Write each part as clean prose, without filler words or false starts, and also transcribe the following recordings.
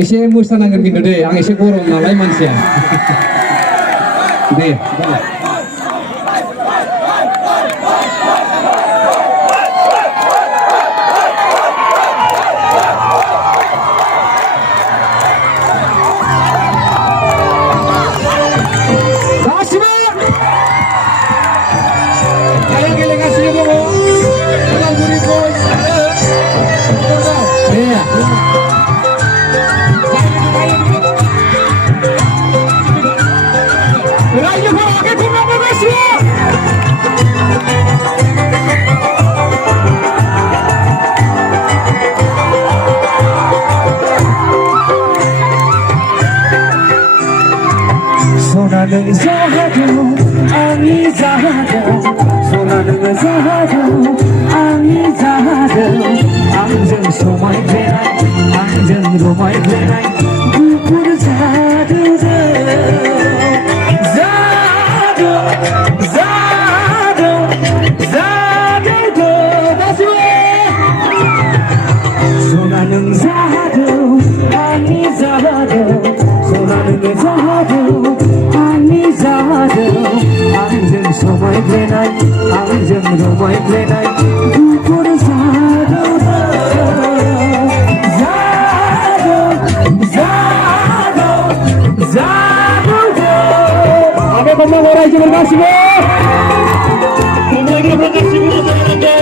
एसे मोसानांगोन खिन्थु दे आं एसे गरम नालाय मानसिया दे Sonanın zahadı, ani zahadı. Sonanın zahadı, ani zahadı. Anjın somay beray, anjın romay beray. Gupur zahadı, zahadı, zahadı, zahadı. Sonanın zahadı, ani zahadı. Sonanın zahadı. Anjing somai plenai, anjing romai plenai, dukur zado, zado, zado, zado. Apa kamu orang yang berkasih? Kamu lagi berkasih musuh anda,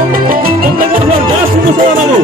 kamu lagi berkasih musuh anda.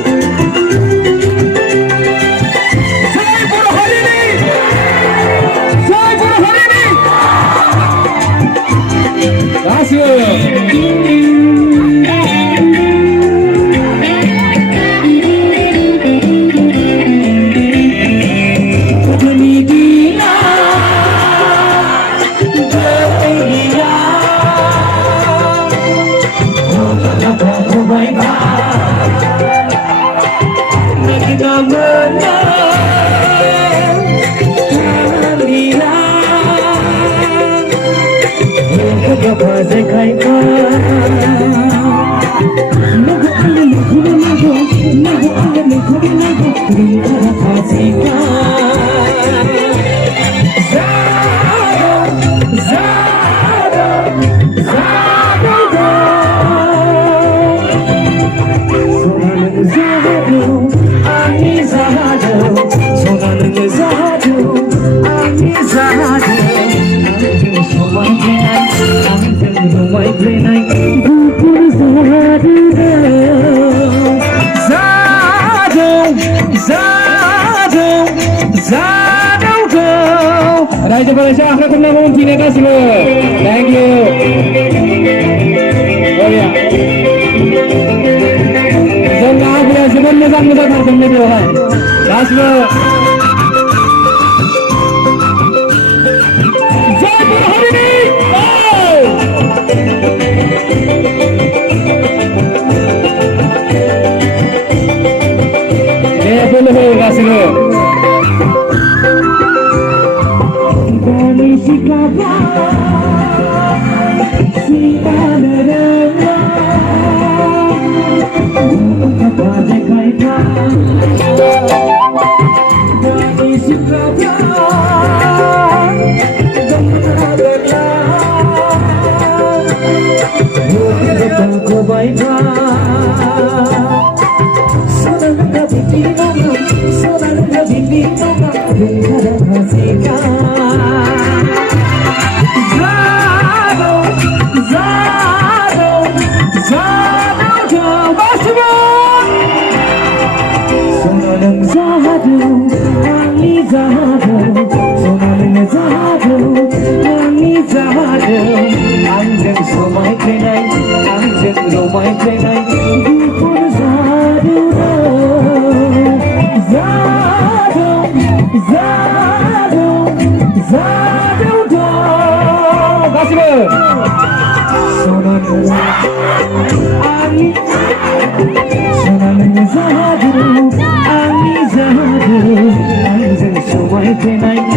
Raja Malaysia akhirnya kena mungkin ya kasih lo. Thank you. Oh ya. Jangan aku ya sebenarnya kan mudah kan sebenarnya orang. Kasih lo. Jatuh hari ini. Ya boleh kasih lo. Anjing somai plenai, anjing romai plenai, dukur zado, zado, zado, zado. Kasih ber. Sonanın ani, sonanın zado, ani zado, anjing somai plenai.